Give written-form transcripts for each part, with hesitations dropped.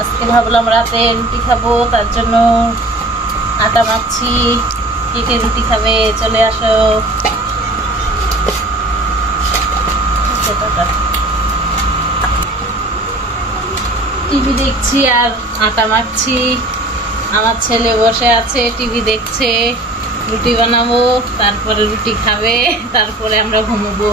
আজকে ভাবলাম রাতে রুটি খাবো, তার জন্য আটা মাখছি। কে কে রুটি খাবে চলে আসো। টিভি দেখছি আর আটা মাখছি। আমার ছেলে বসে আছে টিভি দেখছে। রুটি বানাবো, তারপরে রুটি খাবে, তারপরে আমরা ঘুমবো।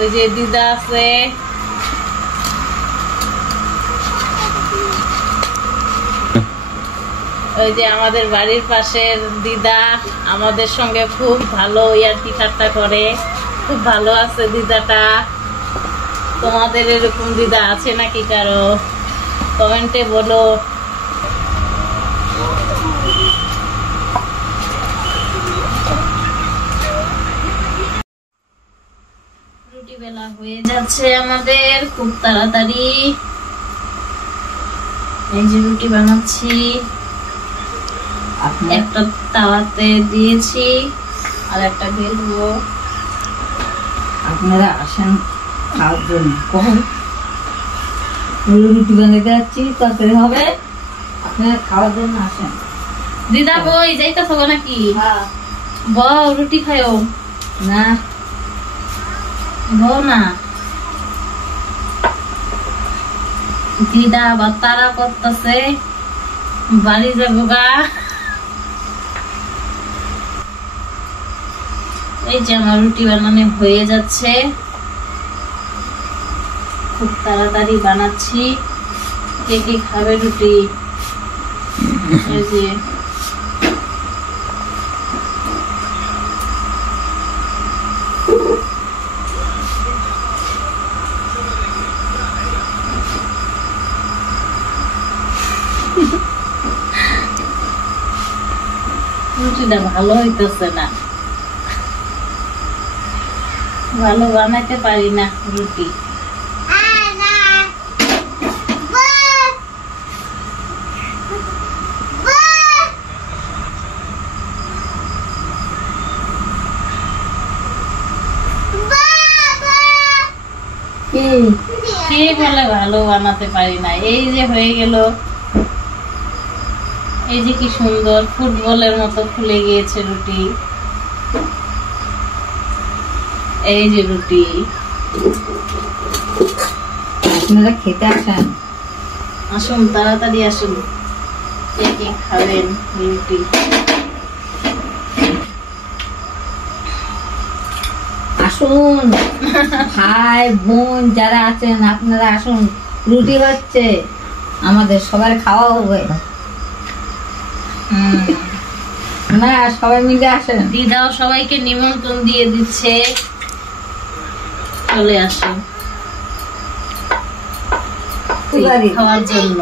ওই যে দিদা আছে, ওই যে আমাদের বাড়ির পাশের দিদা আমাদের সঙ্গে খুব ভালো ইয়ার্কি ঠাট্টা করে, খুব ভালো আছে দিদাটা। তোমাদের এরকম দিদা আছে নাকি কারো? কমেন্টে বলো। রুটি বেলা হয়ে যাচ্ছে আমাদের খুব তাড়াতাড়ি। এই যে রুটি বানাচ্ছি, একটা তাওয়াতে দিয়েছি আর একটা বেলবো। আপনারা আসেন খাওয়ার জন্য, কখন রুটি বানাতে যাচ্ছি তরকারি হবে, আপনারা খাওয়ার জন্য আসেন। দিদা বই যাইতেছ নাকি? হ্যাঁ। বউ রুটি খাও না, বউ না। দিদা আবার তারা করতেছে, বাড়ি যাবো গা। এই যে আমার রুটি বানানো হয়ে যাচ্ছে, খুব তাড়াতাড়ি বানাচ্ছি। কে কে খাবে রুটি? এই যে রুটিটা ভালো হইতেছে না, ভালো বানাইতে পারি না রুটি। কে বলে ভালো বানাতে পারি না? এই যে হয়ে গেল, এই যে কি সুন্দর ফুটবলের মতো ফুলে গিয়েছে রুটি। এই যে রুটি, আপনারা খেতে আসেন। আসুন তাড়াতাড়ি আসুন, কে কে খাবেন রুটি? আসুন ভাই বোন যারা আছেন আপনারা আসুন, রুটি হচ্ছে, আমাদের সবার খাওয়া হবে না, সবাই মিলে আসেন। দিদাও সবাইকে নিমন্ত্রণ দিয়ে দিচ্ছে, চলে আসো খাওয়ার জন্য।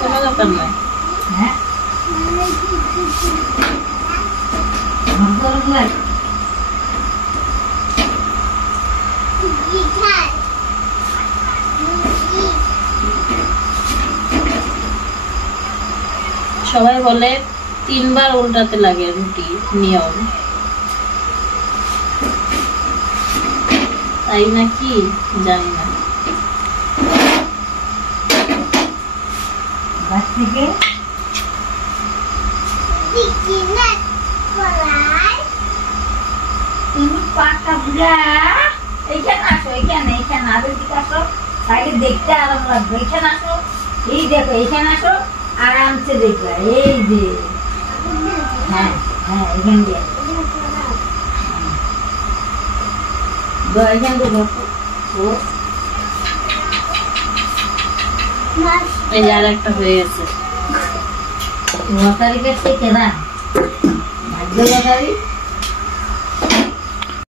কোনো ব্যাপার নয়। হ্যাঁ, সবাই বলে 3 বার উল্টাতে লাগে রুটি, নিয়ম তাই নাকি জানি না। গাছ থেকে তুমি পাকা বুঝা এইখানে আসো, এইখানে এইখানে আরো দিকে আসো, তাকে দেখতে আরাম লাগবে। এইখানে আসো, এই দেখো এইখানে আসো, আরামসে দেখবে। এই যে হ্যাঁ হ্যাঁ, এখান দিয়ে এখান থেকে এই যে আর একটা হয়ে গেছে। লটারি কাটছে কেনা, ভাগ্য লটারি।